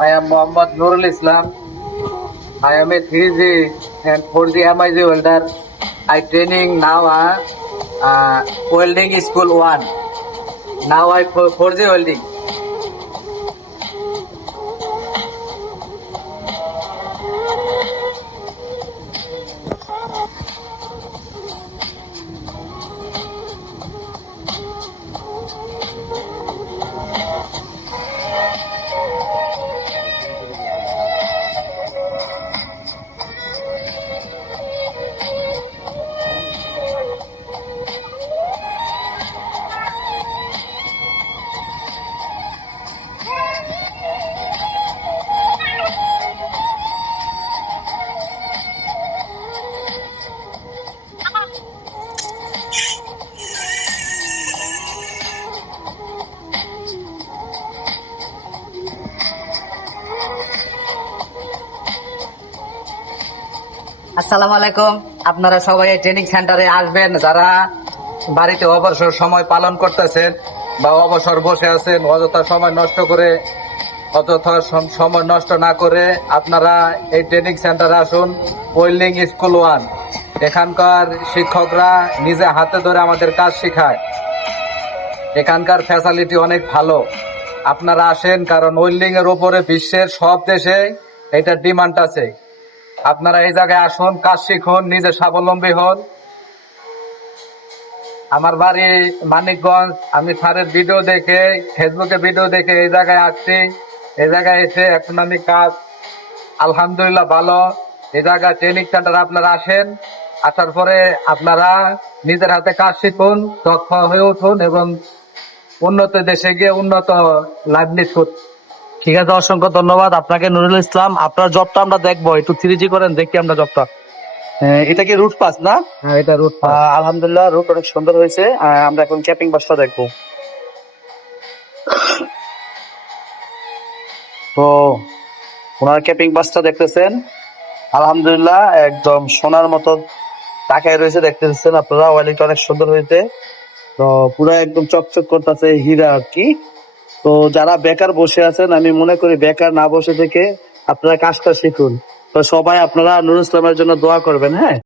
I am Mohammad Nurul Islam. I am a 3G and 4G MIG welder. I training now welding school 1. Now I 4G welding. আসসালামু আলাইকুম। আপনারা সবাই training সেন্টারে আসবেন যারা বাড়িতে অবসর সময় পালন করতেছেন বা অবসর বসে আছেন, অযথা সময় নষ্ট না করে আপনারা এই ট্রেনিং সেন্টারে আসুন। ওয়েল্ডিং স্কুল 1 এখানকার শিক্ষকরা নিজে হাতে ধরে আমাদের কাজ শেখায়। এখানকার ফ্যাসিলিটি অনেক ভালো। আপনারা আসেন, কারণ ওয়েল্ডিং এর উপরে বিশ্বের সব দেশে এটার ডিমান্ড আছে। আপনারা এই জায়গায় আসুন, কাজ শিখুন, নিজে স্বাবলম্বী হন। আমার বাড়ি মানিকগঞ্জ। আমি স্যারের ভিডিও দেখে, ফেসবুকে ভিডিও দেখে এই জায়গায় আসছি। এই জায়গায় এসে এখন আমি কাজ আলহামদুলিল্লাহ ভালো। এই জায়গায় ট্রেনিং সেন্টার আপনারা আসেন, আসার পরে আপনারা নিজের হাতে কাজ শিখুন, দক্ষ হয়ে উঠুন এবং উন্নত দেশে গিয়ে উন্নত লাইফ লিড করুন। ঠিক আছে, অসংখ্য ধন্যবাদ আপনাকে নুরুল ইসলাম। আপনার জবটা আমরা দেখবো, একটু 3G করেন, দেখি আমরা জবটা। এটা কি রুট পাস না? হ্যাঁ, এটা রুট। আলহামদুলিল্লাহ, রুট অনেক সুন্দর হয়েছে। আমরা এখন ক্যাপিং বাসটা দেখবো। তো ওনার ক্যাপিং বাসটা দেখতেছেন, আলহামদুলিল্লাহ একদম সোনার মতো তাকায় রয়েছে, দেখতেছেন আপনারা। ওয়ালিটা অনেক সুন্দর হয়েছে, তো পুরো একদম চকচক করতেছে, হীরা আর কি। তো যারা বেকার বসে আছেন, আমি মনে করি বেকার না বসে থেকে আপনারা কাজটা শিখুন। তো সবাই আপনারা নুরুল ইসলামের জন্য দোয়া করবেন। হ্যাঁ।